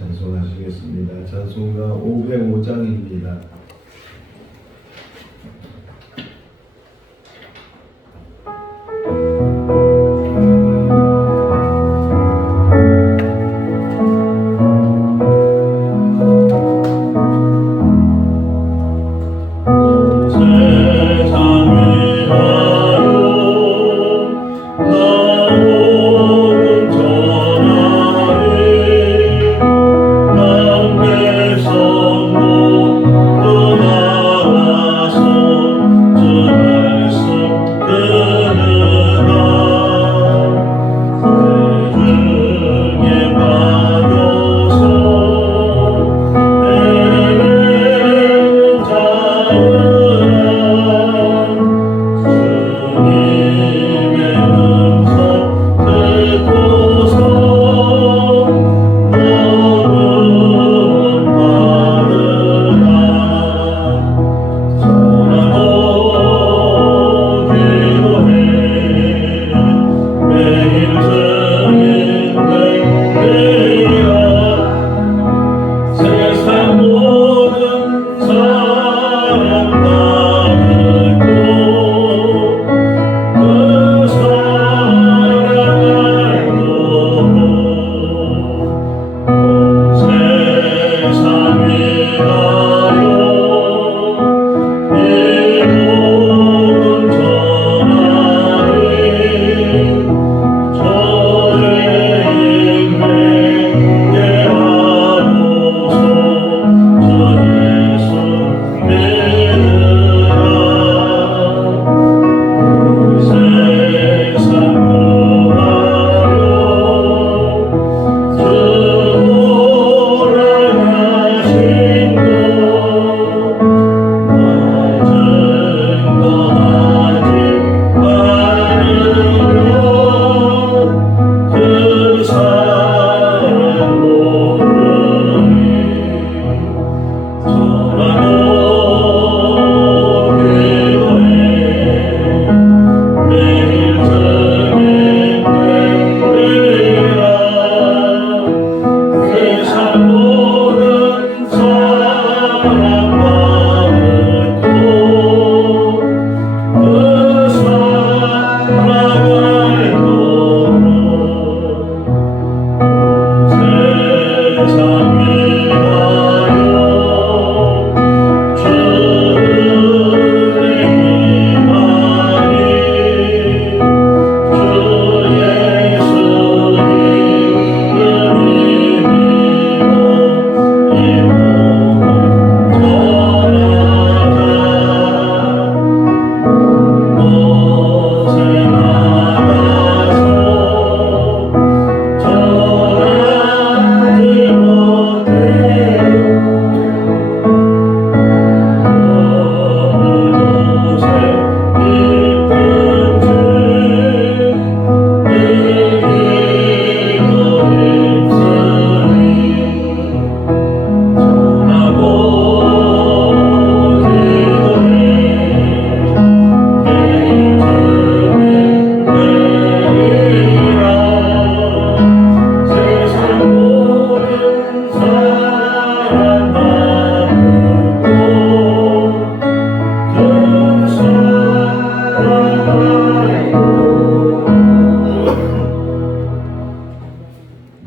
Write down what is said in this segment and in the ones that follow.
찬송하시겠습니다. 찬송가 505장입니다.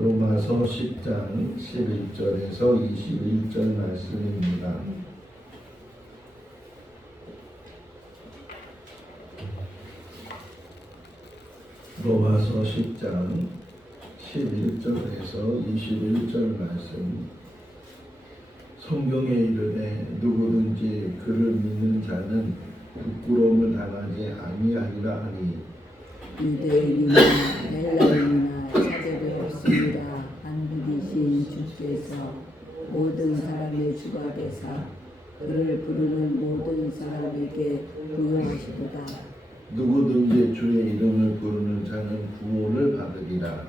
로마서 10장 11절에서 21절 말씀입니다. 로마서 10장 11절에서 21절 말씀. 성경에 이르되 누구든지 그를 믿는 자는 부끄러움을 당하지 아니하리라 하니 유대인이나 헬라인이나 차별이 없습니다. 한국이신 주께서 모든 사람의 주가 되사 그를 부르는 모든 사람에게 부여하시도다. 누구든지 주의 이름을 부르는 자는 구원을 받으리라.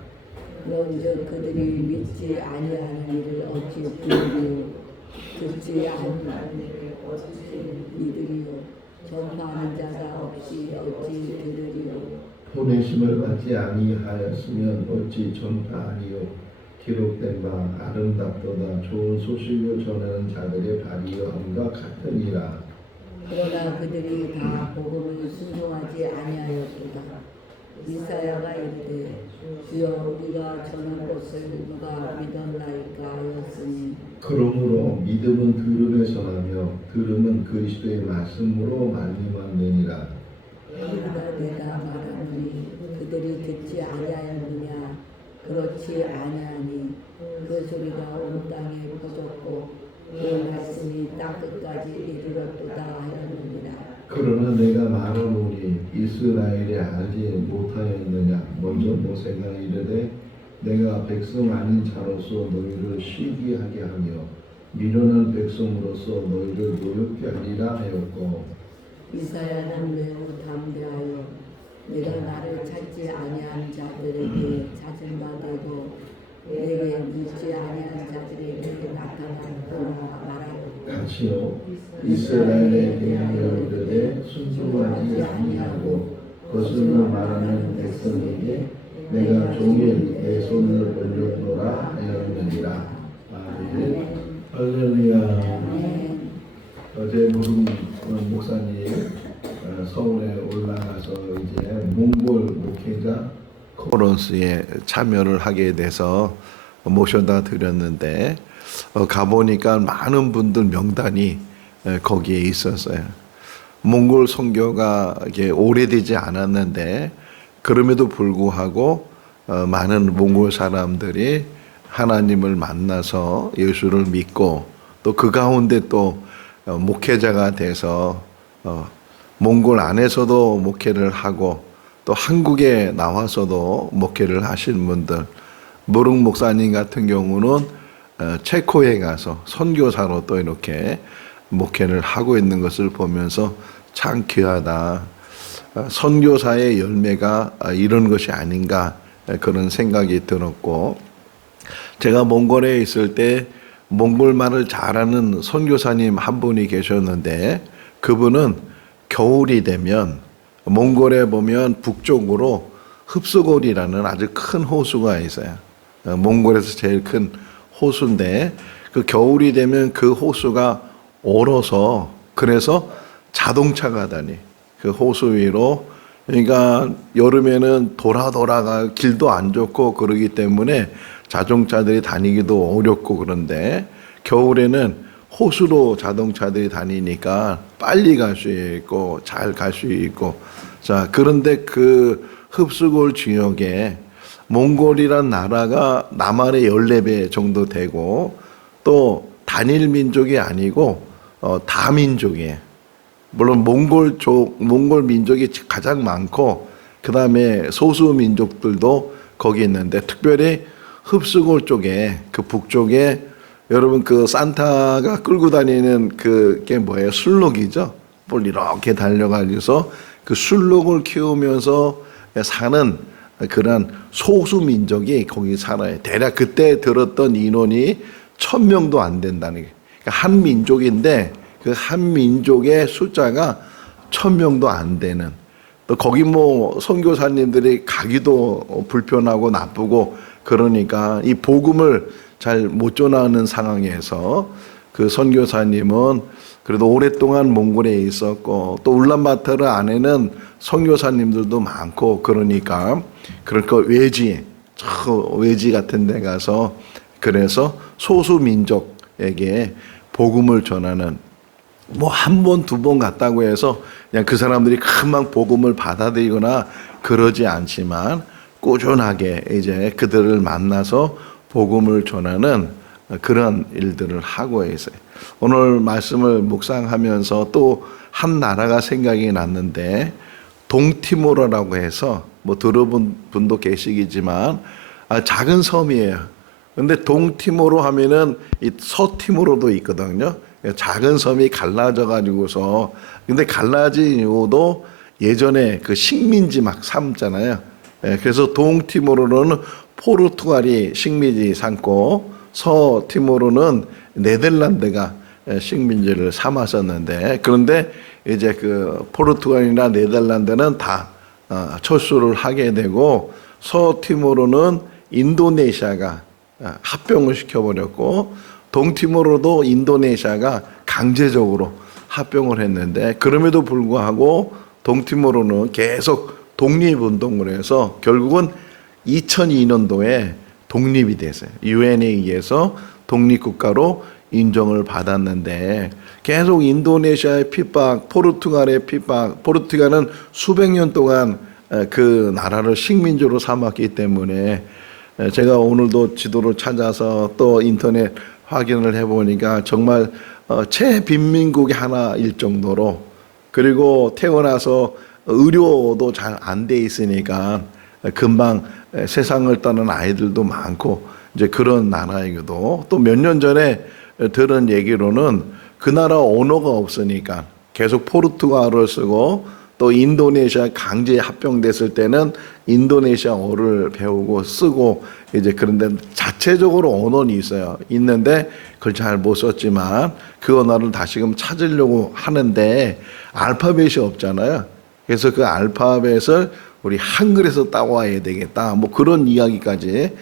그런즉 그들이 믿지 아니하는 일을 어찌 부르리요? 듣지 아니하는 일을 어찌 믿으리요? 전파하는 자가 없이 어찌 들으리요? 보내심을 받지 아니하였으면 어찌 전파하리요? 기록된 바 아름답도다 좋은 소식을 전하는 자들의 발이함과 같으니라. 그러나 그들이 다 복음을 순종하지 아니하였도다. 이사야가 이르되 주여 우리가 전한 것을 누가 믿었나이까 하였으니 그러므로 믿음은 들음에서 나며 들음은 그리스도의 말씀으로 말미암느니라. 그러나 내가 말하노니 그들이 듣지 아니하였느냐. 그렇지 아니하니 그 소리가 온 땅에 퍼졌고 그 말씀이 땅 끝까지 이르렀도다 하였느니라. 그러나 내가 말하노니 이스라엘이 알지 못하였느냐. 먼저 모세가 이르되 내가 백성 아닌 자로서 너희를 쉬게 하게 하며 미련한 백성으로서 너희를 노엽게 하리라 하였고, 이사야는 매우 담대하여 내가 나를 찾지 아니한 자들에게 찾은 바 되고 내게 묻지 아니한 자들에게 나타났구나 말하고 같이요 이스라엘에 대하여 이르되 순종하지 아니하고 거슬러 말하는 백성에게 내가 종일 내 손을 올렸노라 하였느니라. 아멘. 할렐루야. 어제 무rum 목사님 서울에 올라가서 이제 몽골 목회자 컨퍼런스에 참여를 하게 돼서 모셔다 드렸는데 가보니까 많은 분들 명단이 거기에 있었어요. 몽골 선교가 이게 오래되지 않았는데 그럼에도 불구하고 많은 몽골 사람들이 하나님을 만나서 예수를 믿고 또 그 가운데 또 목회자가 돼서 몽골 안에서도 목회를 하고 또 한국에 나와서도 목회를 하신 분들, 무릉 목사님 같은 경우는 체코에 가서 선교사로 또 이렇게 목회를 하고 있는 것을 보면서 참 귀하다. 선교사의 열매가 이런 것이 아닌가 그런 생각이 들었고, 제가 몽골에 있을 때 몽골말을 잘하는 선교사님 한 분이 계셨는데 그분은 겨울이 되면 몽골에 보면 북쪽으로 흡수골이라는 아주 큰 호수가 있어요. 몽골에서 제일 큰 호수인데 그 겨울이 되면 그 호수가 얼어서 그래서 자동차가 다니 그 호수 위로, 그러니까 여름에는 돌아가 길도 안 좋고 그러기 때문에 자동차들이 다니기도 어렵고, 그런데 겨울에는 호수로 자동차들이 다니니까 빨리 갈 수 있고 잘 갈 수 있고. 자, 그런데 그 흡수골 지역에 몽골이란 나라가 남한의 14배 정도 되고 또 단일 민족이 아니고 다민족이에요. 물론 몽골 민족이 가장 많고 그 다음에 소수 민족들도 거기 있는데, 특별히 흡수골 쪽에 그 북쪽에 여러분 그 산타가 끌고 다니는 그게 뭐예요? 술록이죠. 뭘 이렇게 달려가지고서 그 술록을 키우면서 사는 그런 소수 민족이 거기 살아요. 대략 그때 들었던 인원이 1000명도 안 된다는 게. 그러니까 한 민족인데 그 한 민족의 숫자가 1000명도 안 되는. 또 거기 뭐 선교사님들이 가기도 불편하고 나쁘고 그러니까 이 복음을 잘 못 전하는 상황에서 그 선교사님은 그래도 오랫동안 몽골에 있었고 또 울란바토르 안에는 선교사님들도 많고 그러니까 외지 같은 데 가서 그래서 소수 민족에게 복음을 전하는, 뭐 한 번, 두 번 갔다고 해서 그냥 그 사람들이 금방 복음을 받아들이거나 그러지 않지만 꾸준하게 이제 그들을 만나서 복음을 전하는 그런 일들을 하고 있어요. 오늘 말씀을 묵상하면서 또 한 나라가 생각이 났는데, 동티모르라고 해서 뭐 들어본 분도 계시겠지만 작은 섬이에요. 근데 동티모르 하면은 이 서티모르도 있거든요. 작은 섬이 갈라져 가지고서, 근데 갈라진 이유도 예전에 그 식민지 막 삼잖아요. 그래서 동티모르는 포르투갈이 식민지 삼고 서티모르는 네덜란드가 식민지를 삼았었는데, 그런데 이제 그 포르투갈이나 네덜란드는 다 철수를 하게 되고 서티모르는 인도네시아가 합병을 시켜버렸고, 동티모르도 인도네시아가 강제적으로 합병을 했는데, 그럼에도 불구하고 동티모르는 계속 독립운동을 해서 결국은 2002년도에 독립이 됐어요. 유엔에 의해서 독립국가로 인정을 받았는데, 계속 인도네시아의 핍박, 포르투갈의 핍박, 포르투갈은 수백 년 동안 그 나라를 식민지로 삼았기 때문에, 제가 오늘도 지도를 찾아서 또 인터넷 확인을 해보니까 정말 최빈민국이 하나일 정도로, 그리고 태어나서 의료도 잘 안 돼 있으니까 금방 세상을 떠난 아이들도 많고, 이제 그런 나라이기도. 또 몇 년 전에 들은 얘기로는 그 나라 언어가 없으니까 계속 포르투갈어를 쓰고, 또 인도네시아 강제 합병됐을 때는 인도네시아어를 배우고 쓰고, 이제 그런데 자체적으로 언어는 있는데 그걸 잘 못 썼지만 그 언어를 다시금 찾으려고 하는데 알파벳이 없잖아요. 그래서 그 알파벳을 우리 한글에서 따와야 되겠다, 뭐 그런 이야기까지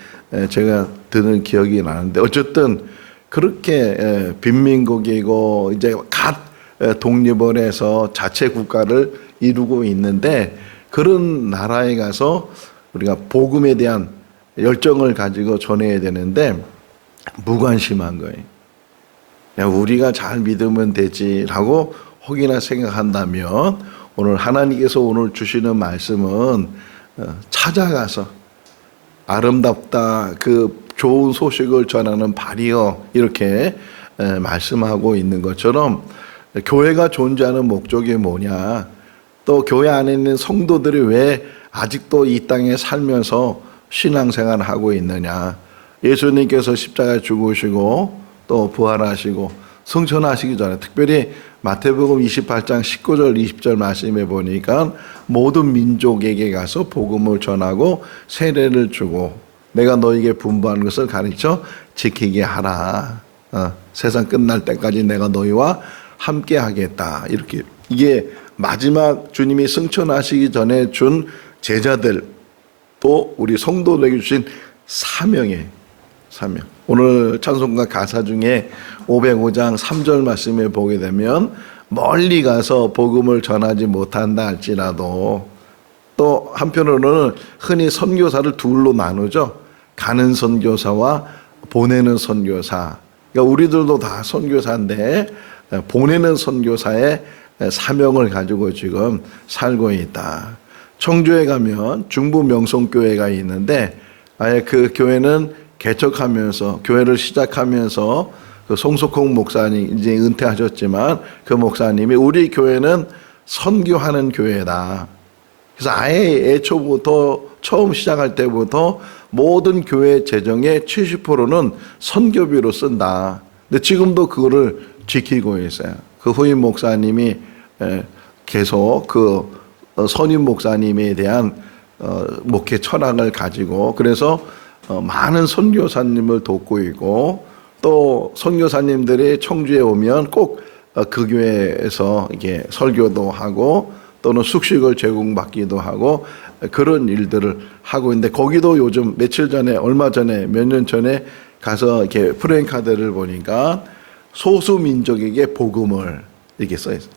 제가 듣는 기억이 나는데, 어쨌든 그렇게 빈민국이고 이제 갓 독립을 해서 자체 국가를 이루고 있는데, 그런 나라에 가서 우리가 복음에 대한 열정을 가지고 전해야 되는데 무관심한 거예요. 그냥 우리가 잘 믿으면 되지라고 혹이나 생각한다면, 오늘 하나님께서 오늘 주시는 말씀은 찾아가서 아름답다, 그 좋은 소식을 전하는 발이여, 이렇게 말씀하고 있는 것처럼, 교회가 존재하는 목적이 뭐냐, 또 교회 안에 있는 성도들이 왜 아직도 이 땅에 살면서 신앙생활을 하고 있느냐. 예수님께서 십자가에 죽으시고 또 부활하시고 승천하시기 전에, 특별히 마태복음 28장 19절 20절 말씀에 보니까 모든 민족에게 가서 복음을 전하고 세례를 주고 내가 너에게 분부하는 것을 가르쳐 지키게 하라. 세상 끝날 때까지 내가 너희와 함께 하겠다. 이렇게, 이게 마지막 주님이 승천하시기 전에 준 제자들, 또 우리 성도들에게 주신 사명이에요. 사명. 오늘 찬송가 가사 중에 505장 3절 말씀에 보게 되면, 멀리 가서 복음을 전하지 못한다 할지라도, 또 한편으로는 흔히 선교사를 둘로 나누죠. 가는 선교사와 보내는 선교사. 그러니까 우리들도 다 선교사인데 보내는 선교사의 사명을 가지고 지금 살고 있다. 청주에 가면 중부 명성교회가 있는데, 아예 그 교회는 개척하면서, 교회를 시작하면서 그 송석홍 목사님 이제 은퇴하셨지만 그 목사님이 우리 교회는 선교하는 교회다. 그래서 아예 애초부터 처음 시작할 때부터 모든 교회 재정의 70%는 선교비로 쓴다. 근데 지금도 그거를 지키고 있어요. 그 후임 목사님이 계속 그 선임 목사님에 대한 목회 철학을 가지고, 그래서 많은 선교사님을 돕고 있고, 또 선교사님들이 청주에 오면 꼭 그 교회에서 이게 설교도 하고 또는 숙식을 제공받기도 하고 그런 일들을 하고 있는데, 거기도 요즘 며칠 전에, 얼마 전에, 몇 년 전에 가서 이렇게 프랜카드를 보니까 소수 민족에게 복음을 이렇게 써 있어요.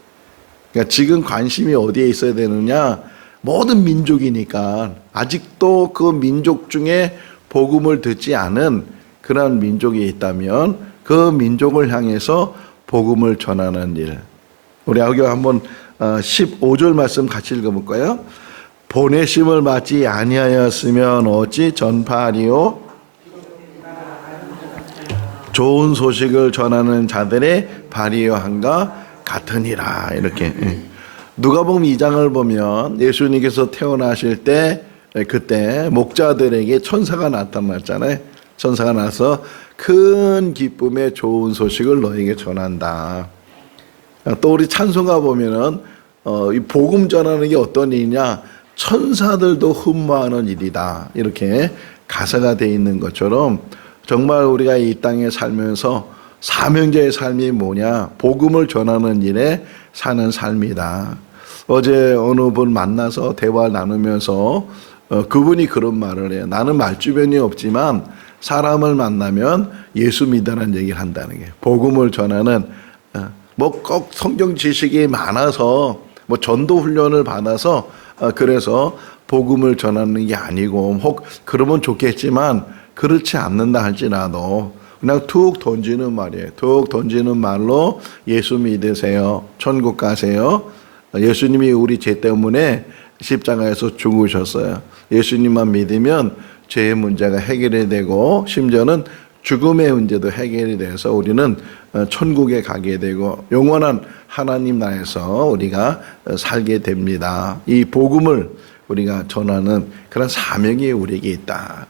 그러니까 지금 관심이 어디에 있어야 되느냐, 모든 민족이니까 아직도 그 민족 중에 복음을 듣지 않은 그런 민족이 있다면 그 민족을 향해서 복음을 전하는 일. 우리 여기 한번 15절 말씀 같이 읽어볼까요? 보내심을 받지 아니하였으면 어찌 전파하리요? 좋은 소식을 전하는 자들의 발이여 한가 같으니라. 이렇게. 누가복음 2장을 보면 예수님께서 태어나실 때, 그때 목자들에게 천사가 나타났잖아요. 천사가 나서 큰 기쁨의 좋은 소식을 너에게 전한다. 또 우리 찬송가 보면은 이 복음 전하는 게 어떤 일이냐, 천사들도 흠모하는 일이다. 이렇게 가사가 되어 있는 것처럼, 정말 우리가 이 땅에 살면서 사명자의 삶이 뭐냐, 복음을 전하는 일에 사는 삶이다. 어제 어느 분 만나서 대화 나누면서 그분이 그런 말을 해요. 나는 말주변이 없지만 사람을 만나면 예수 믿으라는 얘기를 한다는 게 복음을 전하는 뭐 꼭 성경 지식이 많아서 뭐 전도 훈련을 받아서 그래서 복음을 전하는 게 아니고 혹 그러면 좋겠지만 그렇지 않는다 할지라도 그냥 툭 던지는 말이에요. 툭 던지는 말로 예수 믿으세요. 천국 가세요. 예수님이 우리 죄 때문에 십자가에서 죽으셨어요. 예수님만 믿으면 죄의 문제가 해결이 되고 심지어는 죽음의 문제도 해결이 돼서 우리는 천국에 가게 되고 영원한 하나님 나라에서 우리가 살게 됩니다. 이 복음을 우리가 전하는 그런 사명이 우리에게 있다.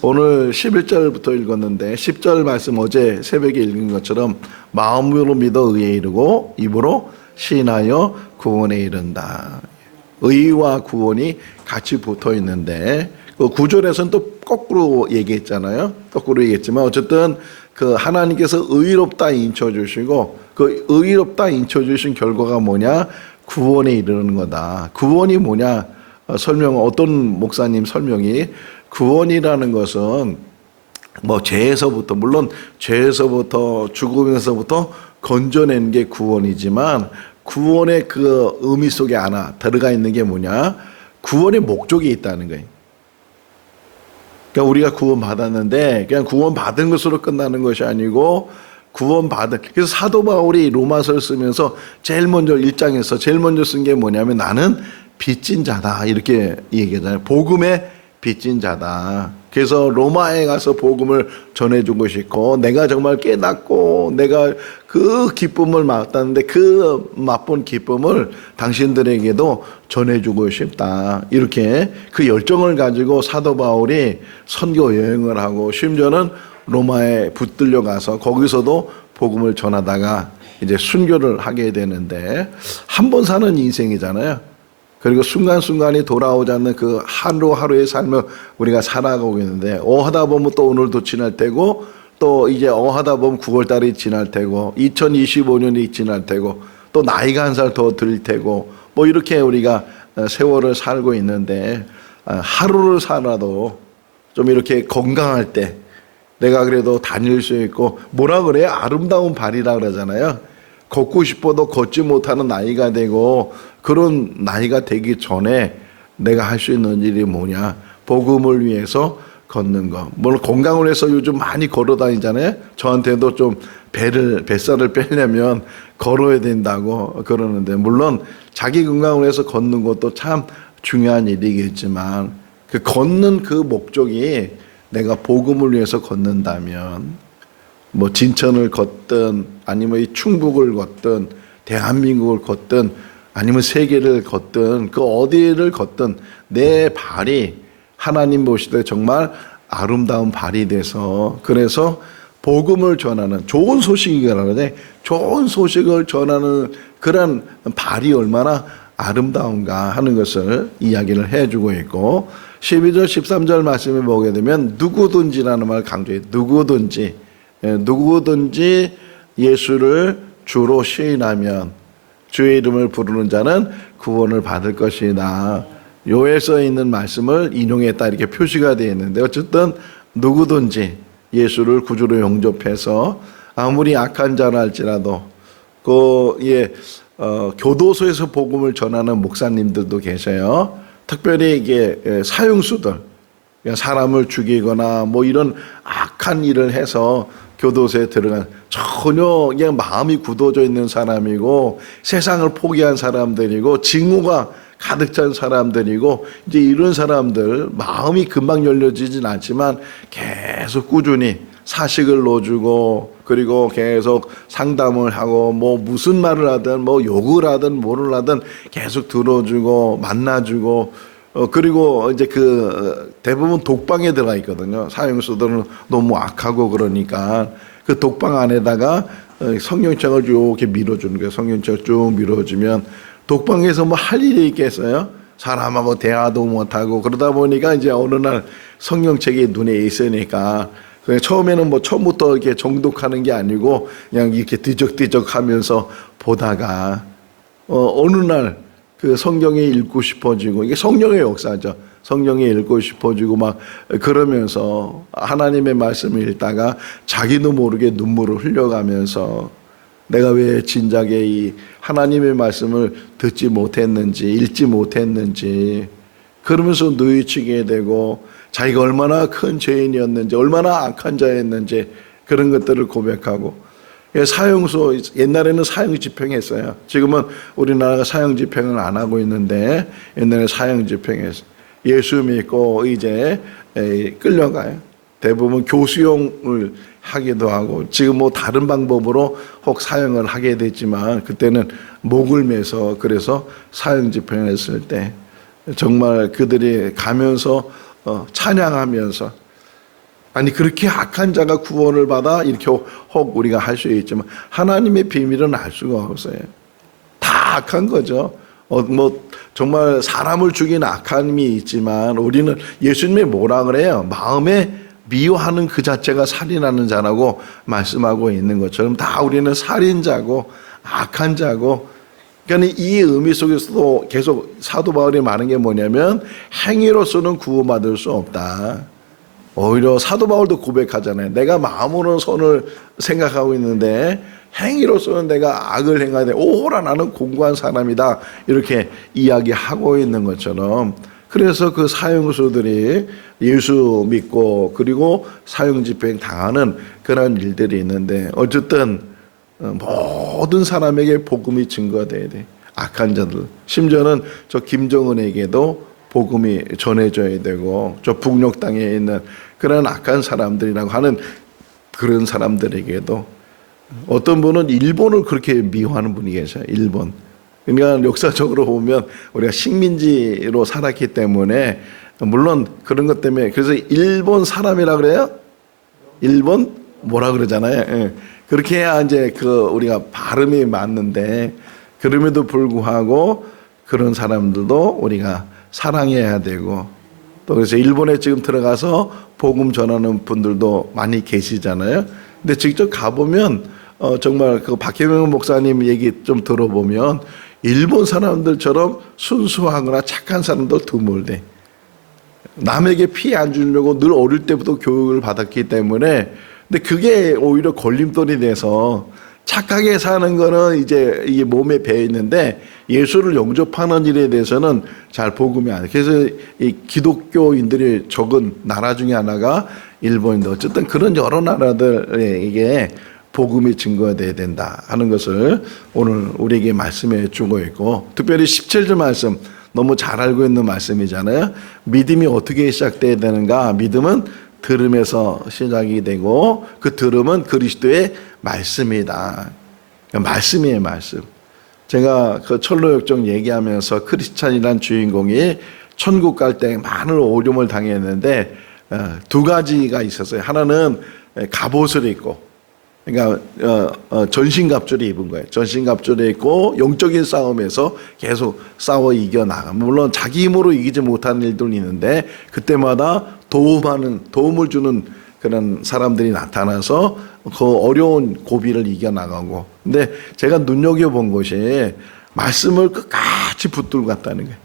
오늘 11절부터 읽었는데 10절 말씀 어제 새벽에 읽은 것처럼 마음으로 믿어 의에 이르고 입으로 시인하여 구원에 이른다. 의와 구원이 같이 붙어 있는데 그 9절에서는 또 거꾸로 얘기했잖아요. 거꾸로 얘기했지만 어쨌든 그 하나님께서 의롭다 인쳐주시고 그 의롭다 인쳐주신 결과가 뭐냐? 구원에 이르는 거다. 구원이 뭐냐? 어떤 목사님 설명이 구원이라는 것은 뭐 죄에서부터 물론 죄에서부터 죽음에서부터 건져내는 게 구원이지만 구원의 그 의미 속에 하나 들어가 있는 게 뭐냐? 구원의 목적이 있다는 거예요. 그러니까 우리가 구원 받았는데 그냥 구원 받은 것으로 끝나는 것이 아니고 그래서 사도 바울이 로마서를 쓰면서 제일 먼저 1장에서 제일 먼저 쓴 게 뭐냐면 나는 빚진 자다 이렇게 얘기하잖아요. 복음의 빚진 자다. 그래서 로마에 가서 복음을 전해주고 싶고 내가 정말 깨닫고 내가 그 기쁨을 맛봤는데 그 맛본 기쁨을 당신들에게도 전해주고 싶다. 이렇게 그 열정을 가지고 사도 바울이 선교 여행을 하고 심지어는 로마에 붙들려 가서 거기서도 복음을 전하다가 이제 순교를 하게 되는데 한 번 사는 인생이잖아요. 그리고 순간순간이 돌아오지 않는 그 하루하루의 삶을 우리가 살아가고 있는데 하다 보면 또 오늘도 지날 테고 또 이제 하다 보면 9월달이 지날 테고 2025년이 지날 테고 또 나이가 한 살 더 들 테고 뭐 이렇게 우리가 세월을 살고 있는데 하루를 살아도 좀 이렇게 건강할 때 내가 그래도 다닐 수 있고 뭐라 그래요? 아름다운 발이라 그러잖아요. 걷고 싶어도 걷지 못하는 나이가 되고 그런 나이가 되기 전에 내가 할 수 있는 일이 뭐냐? 복음을 위해서 걷는 거. 물론 건강을 위해서 요즘 많이 걸어 다니잖아요. 저한테도 좀 뱃살을 빼려면 걸어야 된다고 그러는데 물론 자기 건강을 위해서 걷는 것도 참 중요한 일이겠지만 그 걷는 그 목적이 내가 복음을 위해서 걷는다면 뭐 진천을 걷든 아니면 이 충북을 걷든 대한민국을 걷든 아니면 세계를 걷든 그 어디를 걷든 내 발이 하나님 보시되 정말 아름다운 발이 돼서 그래서 복음을 전하는 좋은 소식이라는데 좋은 소식을 전하는 그런 발이 얼마나 아름다운가 하는 것을 이야기를 해주고 있고 12절 13절 말씀을 보게 되면 누구든지라는 말 강조해요. 누구든지 예수를 주로 시인하면 주의 이름을 부르는 자는 구원을 받을 것이다. 요에서 있는 말씀을 인용했다 이렇게 표시가 되어 있는데 어쨌든 누구든지 예수를 구주로 영접해서 아무리 악한 자라 할지라도 교도소에서 복음을 전하는 목사님들도 계셔요. 특별히 이게 사형수들 사람을 죽이거나 뭐 이런 악한 일을 해서 교도소에 들어간 전혀 그냥 마음이 굳어져 있는 사람이고 세상을 포기한 사람들이고 증오가 가득 찬 사람들이고 이제 이런 사람들 마음이 금방 열려지진 않지만 계속 꾸준히 사식을 넣어주고 그리고 계속 상담을 하고 뭐 무슨 말을 하든 뭐 욕을 하든 뭐를 하든 계속 들어주고 만나주고 그리고 이제 대부분 독방에 들어가 있거든요. 사형수들은 너무 악하고 그러니까 그 독방 안에다가 성경책을 이렇게 밀어주는 거예요. 성경책을 쭉 밀어주면 독방에서 뭐 할 일이 있겠어요? 사람하고 대화도 못하고 그러다 보니까 이제 어느 날 성경책이 눈에 있으니까 처음에는 뭐 처음부터 이렇게 정독하는 게 아니고 그냥 이렇게 뒤적뒤적 하면서 보다가 어느 날 그 성경이 읽고 싶어지고 이게 성령의 역사죠. 성경에 읽고 싶어지고 막 그러면서 하나님의 말씀을 읽다가 자기도 모르게 눈물을 흘려가면서 내가 왜 진작에 이 하나님의 말씀을 듣지 못했는지 읽지 못했는지 그러면서 누이치게 되고 자기가 얼마나 큰 죄인이었는지 얼마나 악한 자였는지 그런 것들을 고백하고 사형수 옛날에는 사형 집행했어요. 지금은 우리나라가 사형 집행을 안 하고 있는데 옛날에 사형 집행했어요. 예수 믿고 이제 끌려가요. 대부분 교수형을 하기도 하고 지금 뭐 다른 방법으로 혹 사형을 하게 됐지만 그때는 목을 매서 그래서 사형 집행을 했을 때 정말 그들이 가면서 찬양하면서 아니 그렇게 악한 자가 구원을 받아 이렇게 혹 우리가 할 수 있지만 하나님의 비밀은 알 수가 없어요. 다 악한 거죠. 뭐 정말 사람을 죽인 악함이 있지만 우리는 예수님이 뭐라 그래요? 마음에 미워하는 그 자체가 살인하는 자라고 말씀하고 있는 것처럼 다 우리는 살인자고 악한 자고 그러니까 이 의미 속에서도 계속 사도 바울이 말하는 게 뭐냐면 행위로서는 구원받을 수 없다. 오히려 사도 바울도 고백하잖아요. 내가 마음으로는 선을 생각하고 있는데 행위로서는 내가 악을 행하되 오호라 나는 공고한 사람이다 이렇게 이야기하고 있는 것처럼 그래서 그 사형수들이 예수 믿고 그리고 사형 집행 당하는 그런 일들이 있는데 어쨌든 모든 사람에게 복음이 증거돼야 돼. 악한 자들 심지어는 저 김정은에게도 복음이 전해져야 되고 저 북녘 땅에 있는 그런 악한 사람들이라고 하는 그런 사람들에게도 어떤 분은 일본을 그렇게 미워하는 분이 계셔요. 일본. 그러니까 역사적으로 보면 우리가 식민지로 살았기 때문에 물론 그런 것 때문에 그래서 일본 사람이라 그래요? 일본 뭐라 그러잖아요. 예. 그렇게 해야 이제 그 우리가 발음이 맞는데 그럼에도 불구하고 그런 사람들도 우리가 사랑해야 되고 또 그래서 일본에 지금 들어가서 복음 전하는 분들도 많이 계시잖아요. 근데 직접 가보면 정말 그 박혜명 목사님 얘기 좀 들어보면 일본 사람들처럼 순수하거나 착한 사람도 드물대. 남에게 피해 안 주려고 늘 어릴 때부터 교육을 받았기 때문에 근데 그게 오히려 걸림돌이 돼서 착하게 사는 거는 이제 이게 몸에 배어 있는데 예수를 영접하는 일에 대해서는 잘 복음이 안 돼. 그래서 이 기독교인들이 적은 나라 중에 하나가 일본인데 어쨌든 그런 여러 나라들에 이게 복음이 증거돼야 된다 하는 것을 오늘 우리에게 말씀해 주고 있고 특별히 17절 말씀 너무 잘 알고 있는 말씀이잖아요. 믿음이 어떻게 시작돼야 되는가? 믿음은 들음에서 시작이 되고 그 들음은 그리스도의 말씀이다. 말씀이에요, 말씀. 제가 그 철로역정 얘기하면서 크리스찬이란 주인공이 천국 갈 때 많은 어려움을 당했는데 두 가지가 있었어요. 하나는 갑옷을 입고 그러니까 전신갑주를 입은 거예요. 전신갑주를 입고 영적인 싸움에서 계속 싸워 이겨나가. 물론 자기 힘으로 이기지 못하는 일들이 있는데 그때마다 도움을 주는 그런 사람들이 나타나서 그 어려운 고비를 이겨나가고. 근데 제가 눈여겨본 것이 말씀을 끝까지 붙들고 갔다는 거예요.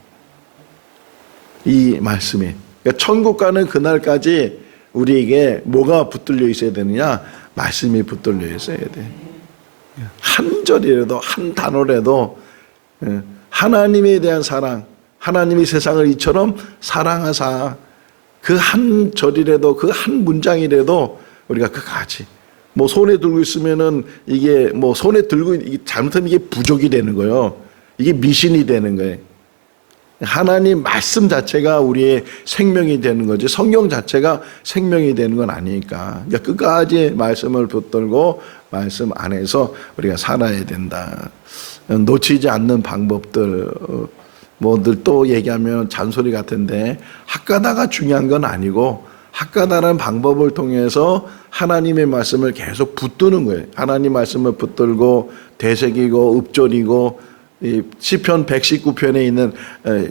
이 말씀이. 그러니까 천국 가는 그날까지 우리에게 뭐가 붙들려 있어야 되느냐? 말씀이 붙들려 있어야 돼. 한 절이라도 한 단어라도 하나님에 대한 사랑, 하나님이 세상을 이처럼 사랑하사 그 한 절이라도 그 한 문장이라도 우리가 끝까지 뭐 손에 들고 있으면은 이게 뭐 손에 들고 잘못하면 이게 부족이 되는 거예요. 이게 미신이 되는 거예요. 하나님 말씀 자체가 우리의 생명이 되는 거지 성경 자체가 생명이 되는 건 아니니까 그러니까 끝까지 말씀을 붙들고 말씀 안에서 우리가 살아야 된다. 놓치지 않는 방법들 뭐들 또 얘기하면 잔소리 같은데 학가다가 중요한 건 아니고 학가다라는 방법을 통해서 하나님의 말씀을 계속 붙드는 거예요. 하나님 말씀을 붙들고 되새기고 읊조리고 이 시편 119편에 있는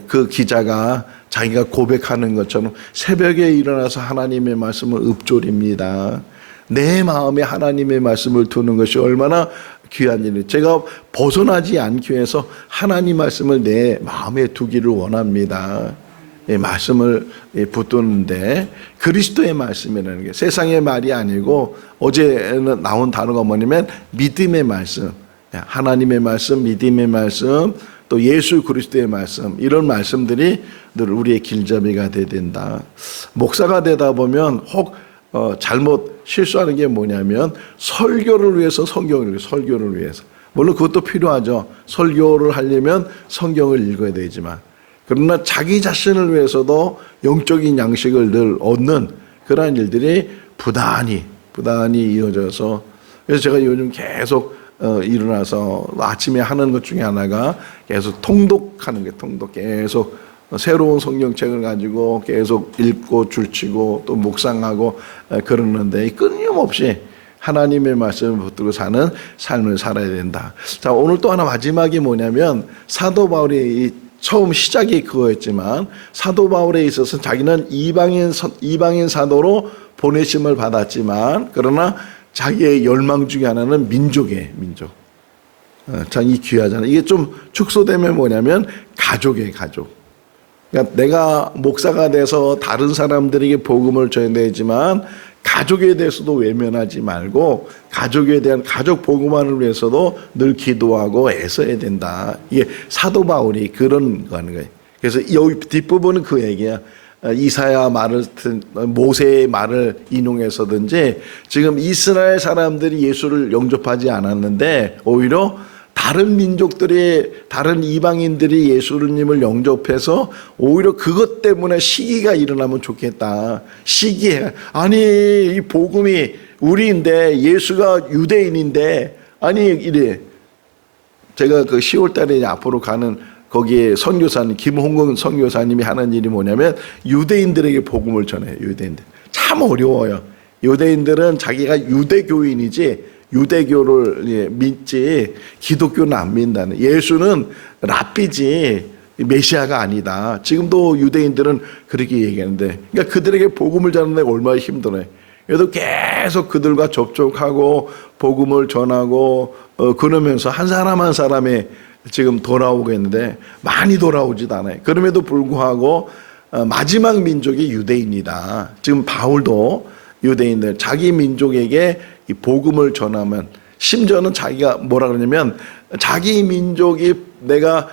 그 기자가 자기가 고백하는 것처럼 새벽에 일어나서 하나님의 말씀을 읊조립니다. 내 마음에 하나님의 말씀을 두는 것이 얼마나 귀한 일이에요. 제가 벗어나지 않기 위해서 하나님 말씀을 내 마음에 두기를 원합니다. 말씀을 붙드는데 그리스도의 말씀이라는 게 세상의 말이 아니고 어제는 나온 단어가 뭐냐면 믿음의 말씀, 하나님의 말씀, 믿음의 말씀, 또 예수 그리스도의 말씀, 이런 말씀들이 늘 우리의 길잡이가 돼야 된다. 목사가 되다 보면 혹 잘못 실수하는 게 뭐냐면 설교를 위해서 성경을 위해서, 설교를 위해서, 물론 그것도 필요하죠. 설교를 하려면 성경을 읽어야 되지만, 그러나 자기 자신을 위해서도 영적인 양식을 늘 얻는 그러한 일들이 부단히 이어져서, 그래서 제가 요즘 계속 일어나서 아침에 하는 것 중에 하나가 계속 통독하는 게, 계속 새로운 성경책을 가지고 계속 읽고 줄치고 또 묵상하고 그러는데 끊임없이 하나님의 말씀을 붙들고 사는 삶을 살아야 된다. 자, 오늘 또 하나 마지막이 뭐냐면, 사도 바울이 처음 시작이 그거였지만 사도 바울에 있어서 자기는 이방인 사도로 보내심을 받았지만, 그러나 자기의 열망 중에 하나는 민족이에요. 민족. 참 이 귀하잖아요. 이게 좀 축소되면 뭐냐면 가족이에요. 가족. 그러니까 내가 목사가 돼서 다른 사람들에게 복음을 전해야 되지만 가족에 대해서도 외면하지 말고 가족에 대한 가족 복음화를 위해서도 늘 기도하고 애써야 된다. 이게 사도 바울이 그런 거 하는 거예요. 그래서 여기 뒷부분은 그 얘기야. 이사야 말을, 모세의 말을 인용해서든지 지금 이스라엘 사람들이 예수를 영접하지 않았는데 오히려 다른 민족들이, 다른 이방인들이 예수님을 영접해서 오히려 그것 때문에 시기가 일어나면 좋겠다. 시기에, 아니 이 복음이 우리인데 예수가 유대인인데, 아니 이래. 제가 그 10월 달에 앞으로 가는 거기에 선교사님, 김홍근 선교사님이 하는 일이 뭐냐면 유대인들에게 복음을 전해요. 유대인들. 참 어려워요. 유대인들은 자기가 유대교인이지 유대교를 믿지 기독교는 안 믿는다는. 예수는 랍비지 메시아가 아니다. 지금도 유대인들은 그렇게 얘기하는데, 그러니까 그들에게 복음을 전하는 게 얼마나 힘들어요. 그래도 계속 그들과 접촉하고 복음을 전하고 그러면서 한 사람 한 사람이 지금 돌아오겠는데 많이 돌아오지도 않아요. 그럼에도 불구하고 마지막 민족이 유대인이다. 지금 바울도 유대인들, 자기 민족에게 이 복음을 전하면, 심지어는 자기가 뭐라 그러냐면 자기 민족이 내가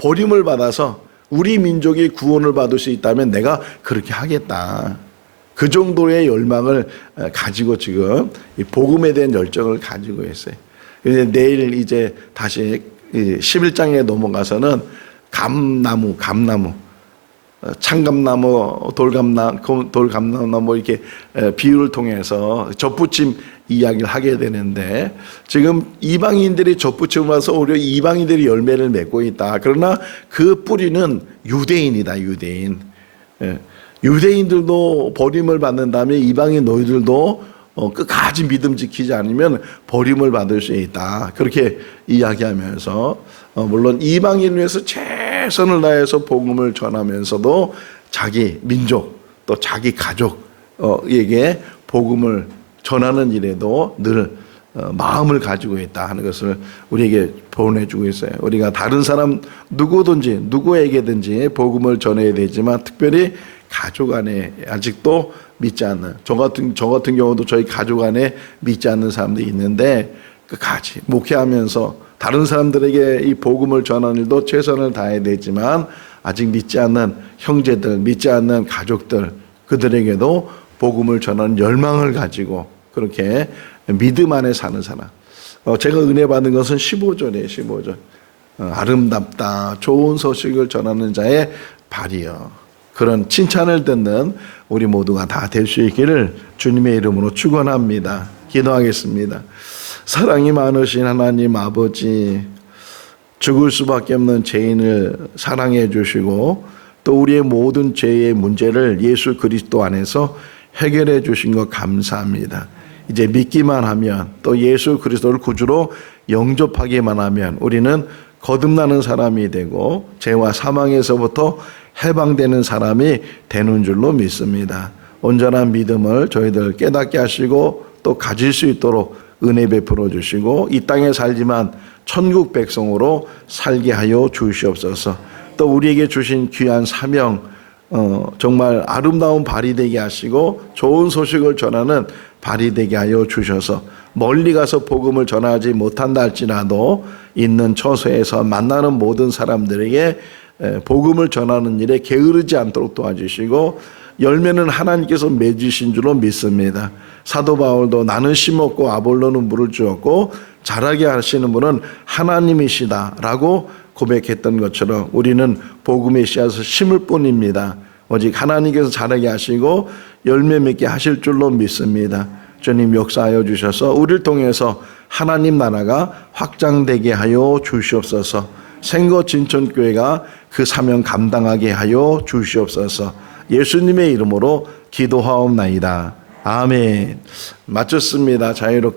버림을 받아서 우리 민족이 구원을 받을 수 있다면 내가 그렇게 하겠다. 그 정도의 열망을 가지고 지금 이 복음에 대한 열정을 가지고 있어요. 내일 이제 다시 11장에 넘어가서는 감나무, 창감나무, 돌감나무 이렇게 비유를 통해서 젖붙임 이야기를 하게 되는데, 지금 이방인들이 젖붙임을 와서 오히려 이방인들이 열매를 맺고 있다. 그러나 그 뿌리는 유대인이다. 유대인. 유대인들도 버림을 받는다면 이방인 너희들도 끝까지 믿음 지키지 않으면 버림을 받을 수 있다. 그렇게 이야기하면서 물론 이방인을 위해서 최선을 다해서 복음을 전하면서도 자기 민족 또 자기 가족에게 복음을 전하는 일에도 늘 마음을 가지고 있다 하는 것을 우리에게 보내주고 있어요. 우리가 다른 사람 누구든지 누구에게든지 복음을 전해야 되지만 특별히 가족 안에 아직도 믿지 않는, 저 같은 경우도 저희 가족 안에 믿지 않는 사람들이 있는데 끝까지 목회하면서 다른 사람들에게 이 복음을 전하는 일도 최선을 다해야 되지만 아직 믿지 않는 형제들, 믿지 않는 가족들, 그들에게도 복음을 전하는 열망을 가지고 그렇게 믿음 안에 사는 사람. 제가 은혜 받은 것은 15절이에요. 15절. 아름답다 좋은 소식을 전하는 자의 발이여. 그런 칭찬을 듣는 우리 모두가 다 될 수 있기를 주님의 이름으로 축원합니다. 기도하겠습니다. 사랑이 많으신 하나님 아버지, 죽을 수밖에 없는 죄인을 사랑해 주시고 또 우리의 모든 죄의 문제를 예수 그리스도 안에서 해결해 주신 것 감사합니다. 이제 믿기만 하면 또 예수 그리스도를 구주로 영접하기만 하면 우리는 거듭나는 사람이 되고 죄와 사망에서부터 해방되는 사람이 되는 줄로 믿습니다. 온전한 믿음을 저희들 깨닫게 하시고 또 가질 수 있도록 은혜 베풀어 주시고 이 땅에 살지만 천국 백성으로 살게 하여 주시옵소서. 또 우리에게 주신 귀한 사명 정말 아름다운 발이 되게 하시고 좋은 소식을 전하는 발이 되게 하여 주셔서 멀리 가서 복음을 전하지 못한다 할지라도 있는 처소에서 만나는 모든 사람들에게 복음을 전하는 일에 게으르지 않도록 도와주시고 열매는 하나님께서 맺으신 줄로 믿습니다. 사도 바울도 나는 심었고 아볼로는 물을 주었고 자라게 하시는 분은 하나님이시다라고 고백했던 것처럼 우리는 복음의 씨앗을 심을 뿐입니다. 오직 하나님께서 자라게 하시고 열매 맺게 하실 줄로 믿습니다. 주님 역사하여 주셔서 우리를 통해서 하나님 나라가 확장되게 하여 주시옵소서. 생거 진천교회가 그 사명 감당하게 하여 주시옵소서. 예수님의 이름으로 기도하옵나이다. 아멘. 마쳤습니다. 자유롭게